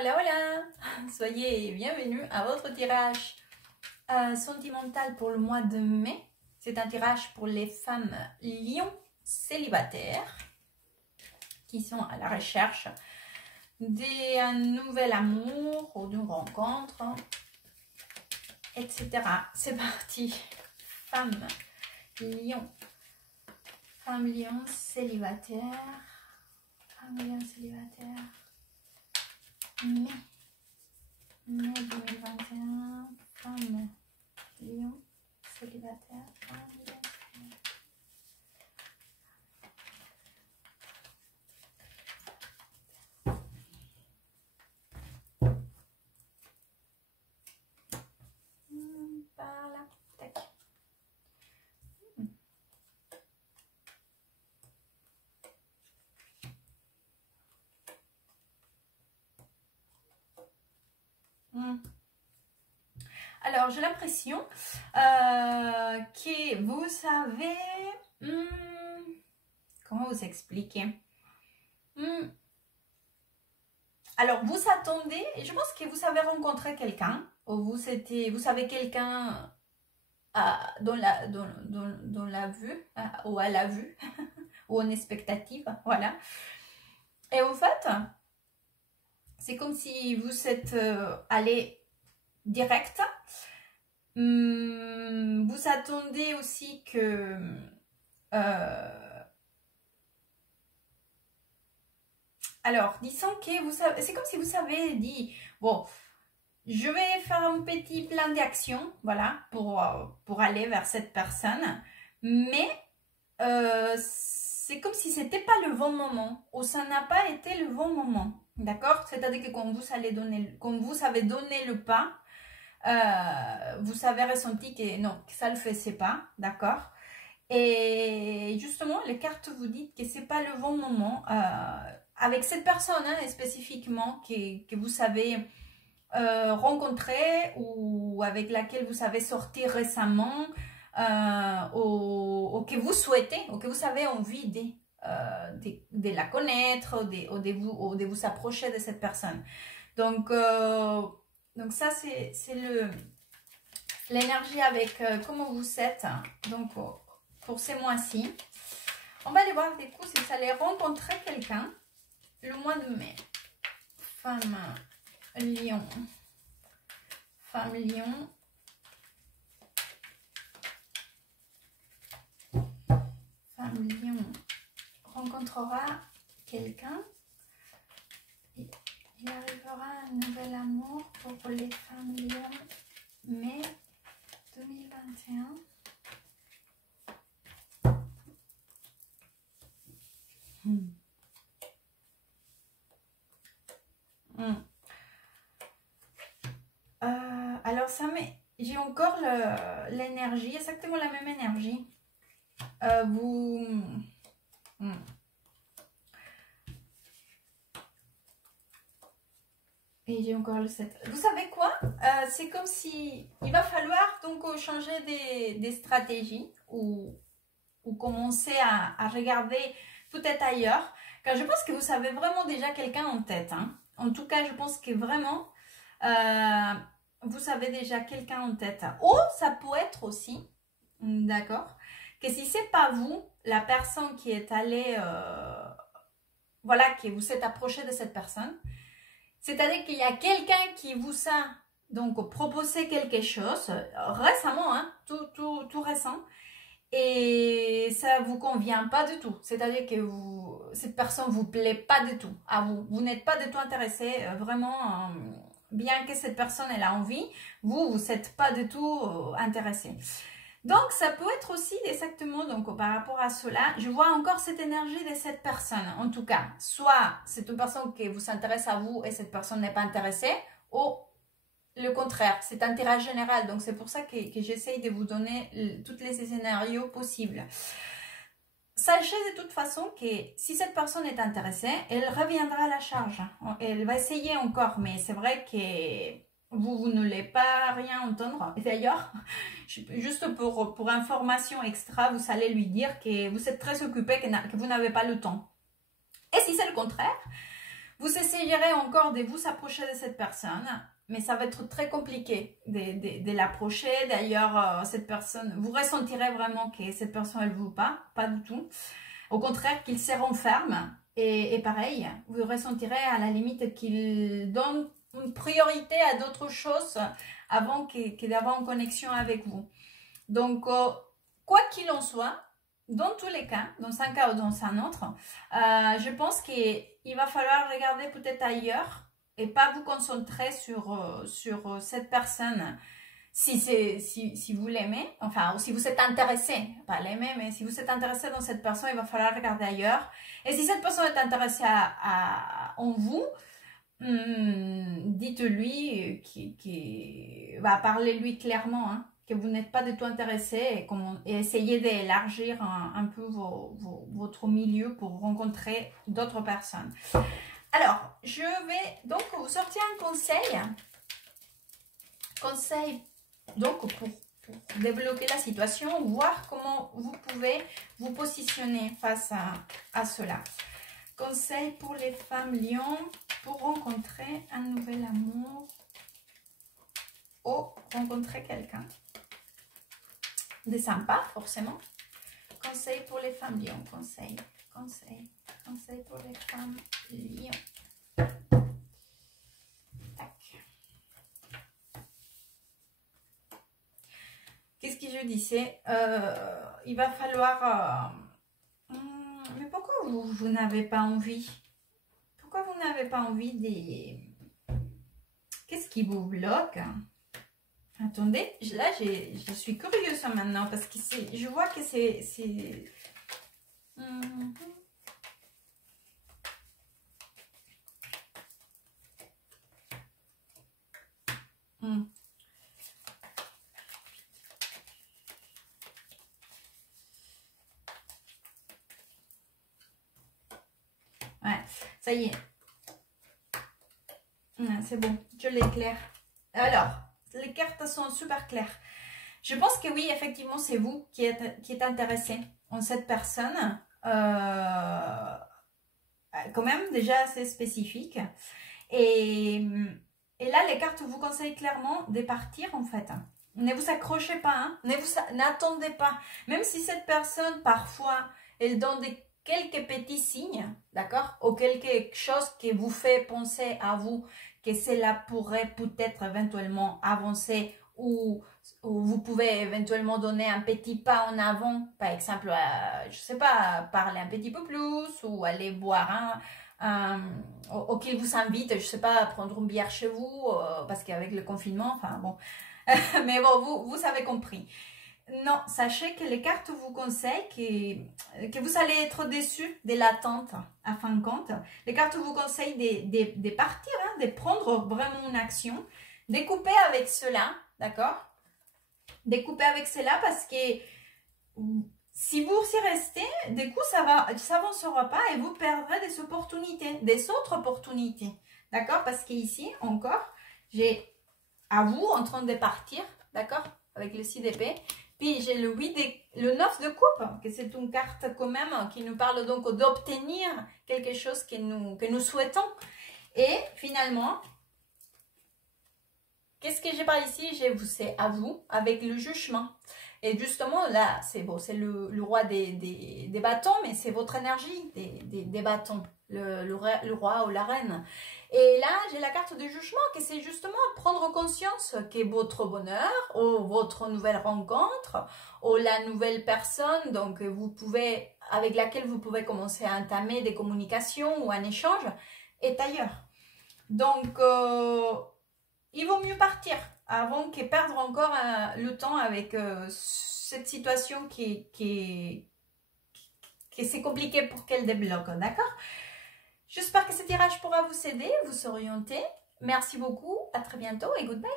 Hola, hola! Soyez bienvenus à votre tirage sentimental pour le mois de mai. C'est un tirage pour les femmes lions célibataires qui sont à la recherche d'un nouvel amour ou d'une rencontre, etc. C'est parti. Femmes lions célibataires. Femmes lions célibataires. Mai 2021, femme, lion, célibataire, par là, tac. Alors, j'ai l'impression que vous savez... comment vous expliquer? Alors, vous attendez, et je pense que vous avez rencontré quelqu'un, ou vous savez quelqu'un dans la vue, ou à la vue, ou en expectative, voilà. Et en fait, c'est comme si vous êtes allé direct. Vous attendez aussi que alors disons que vous savez, c'est comme si vous avez dit bon, je vais faire un petit plan d'action, voilà, pour aller vers cette personne, mais c'est comme si c'était pas le bon moment, ou ça n'a pas été le bon moment, d'accord? C'est-à-dire que quand vous avez donné le pas, vous avez ressenti que non, que ça ne le faisait pas, d'accord? Et justement, les cartes vous disent que c'est pas le bon moment avec cette personne spécifiquement que vous savez rencontrer ou avec laquelle vous savez sortir récemment ou que vous souhaitez ou que vous avez envie de la connaître ou de vous approcher de cette personne. Donc ça, c'est l'énergie avec comment vous êtes. Donc, pour ces mois-ci, on va aller voir des coups si vous allez rencontrer quelqu'un le mois de mai. Femme lion. Femme lion. Femme lion rencontrera quelqu'un. Il arrivera un nouvel amour pour les femmes lions, mai 2021. Alors ça j'ai encore l'énergie, exactement la même énergie. Et j'ai encore le 7. Vous savez quoi? C'est comme si il va falloir donc changer des stratégies ou commencer à regarder peut-être ailleurs. Car je pense que vous savez vraiment déjà quelqu'un en tête. Hein. En tout cas, je pense que vraiment, vous savez déjà quelqu'un en tête. Ou ça peut être aussi, d'accord, que si c'est pas vous, la personne qui est allée, voilà, que vous êtes approché de cette personne, c'est-à-dire qu'il y a quelqu'un qui vous a donc proposé quelque chose récemment, hein, tout récent, et ça vous convient pas du tout. C'est-à-dire que cette personne vous plaît pas du tout à vous. Vous n'êtes pas du tout intéressé, vraiment, bien que cette personne elle a envie, vous n'êtes pas du tout intéressé. Donc, ça peut être aussi exactement, donc par rapport à cela, je vois encore cette énergie de cette personne. En tout cas, soit c'est une personne qui vous intéresse à vous et cette personne n'est pas intéressée, ou le contraire, c'est un tirage général. Donc, c'est pour ça que j'essaye de vous donner tous les scénarios possibles. Sachez de toute façon que si cette personne est intéressée, elle reviendra à la charge. Elle va essayer encore, mais c'est vrai que vous n'allez pas rien entendre. D'ailleurs, juste pour information extra, vous allez lui dire que vous êtes très occupé, que vous n'avez pas le temps. Et si c'est le contraire, Vous essayerez encore de vous approcher de cette personne, mais ça va être très compliqué de l'approcher. D'ailleurs, cette personne, vous ressentirez vraiment que cette personne, elle ne vous veut pas du tout. Au contraire, qu'il se renferme. Et pareil, vous ressentirez à la limite qu'il donne une priorité à d'autres choses avant que d'avoir une connexion avec vous. Donc, quoi qu'il en soit, dans tous les cas, dans un cas ou dans un autre, je pense qu'il va falloir regarder peut-être ailleurs et pas vous concentrer sur cette personne. Si vous l'aimez, enfin, ou si vous êtes intéressé, pas l'aimer, mais si vous êtes intéressé dans cette personne, il va falloir regarder ailleurs. Et si cette personne est intéressée en vous, dites-lui parlez-lui clairement, hein, que vous n'êtes pas du tout intéressé et essayez d'élargir un peu votre milieu pour rencontrer d'autres personnes. Alors, je vais donc vous sortir un conseil donc pour débloquer la situation, voir comment vous pouvez vous positionner face à cela. Conseil pour les femmes lions pour rencontrer un nouvel amour ou rencontrer quelqu'un de sympa, forcément. Conseil pour les femmes lions, conseil pour les femmes lions. Qu'est-ce que je disais? Il va falloir... mais pourquoi vous n'avez pas envie? Pourquoi vous n'avez pas envie de... Qu'est-ce qui vous bloque? Attendez, là, je suis curieuse maintenant parce que je vois que c'est... Ouais, ça y est. C'est bon, je l'éclaire. Alors, les cartes sont super claires. Je pense que oui, effectivement, c'est vous qui êtes intéressé en cette personne. Quand même, déjà assez spécifique. Et là, les cartes vous conseillent clairement de partir, en fait. Ne vous accrochez pas, hein. N'attendez pas. Même si cette personne, parfois, elle donne quelques petits signes, d'accord? Ou quelque chose qui vous fait penser à vous que cela pourrait peut-être éventuellement avancer ou vous pouvez éventuellement donner un petit pas en avant, par exemple, je sais pas, parler un petit peu plus ou aller boire ou qu'il vous invite, je sais pas, à prendre une bière chez vous, parce qu'avec le confinement, enfin bon, mais bon, vous avez compris. Non, sachez que les cartes vous conseillent que vous allez être déçus de l'attente à fin de compte. Les cartes vous conseillent de partir, hein, de prendre vraiment une action, de couper avec cela, d'accord? De couper avec cela parce que si vous y restez, du coup, ça n'avancera pas et vous perdrez des autres opportunités, d'accord? Parce qu'ici, encore, j'ai à vous en train de partir, d'accord? Avec le 6 d'épée. Puis j'ai le 9 de coupe, que c'est une carte quand même qui nous parle donc d'obtenir quelque chose que nous souhaitons. Et finalement, qu'est-ce que j'ai par ici? C'est à vous avec le jugement. Et justement là, c'est bon, c'est le roi des bâtons, mais c'est votre énergie des bâtons, le roi ou la reine. Et là, j'ai la carte du jugement, que c'est justement prendre conscience que votre bonheur, ou votre nouvelle rencontre, ou la nouvelle personne donc avec laquelle vous pouvez commencer à entamer des communications ou un échange, est ailleurs. Donc, il vaut mieux partir avant que perdre encore le temps avec cette situation qui c'est compliqué pour qu'elle débloque, d'accord? J'espère que ce tirage pourra vous aider, vous orienter. Merci beaucoup, à très bientôt et goodbye.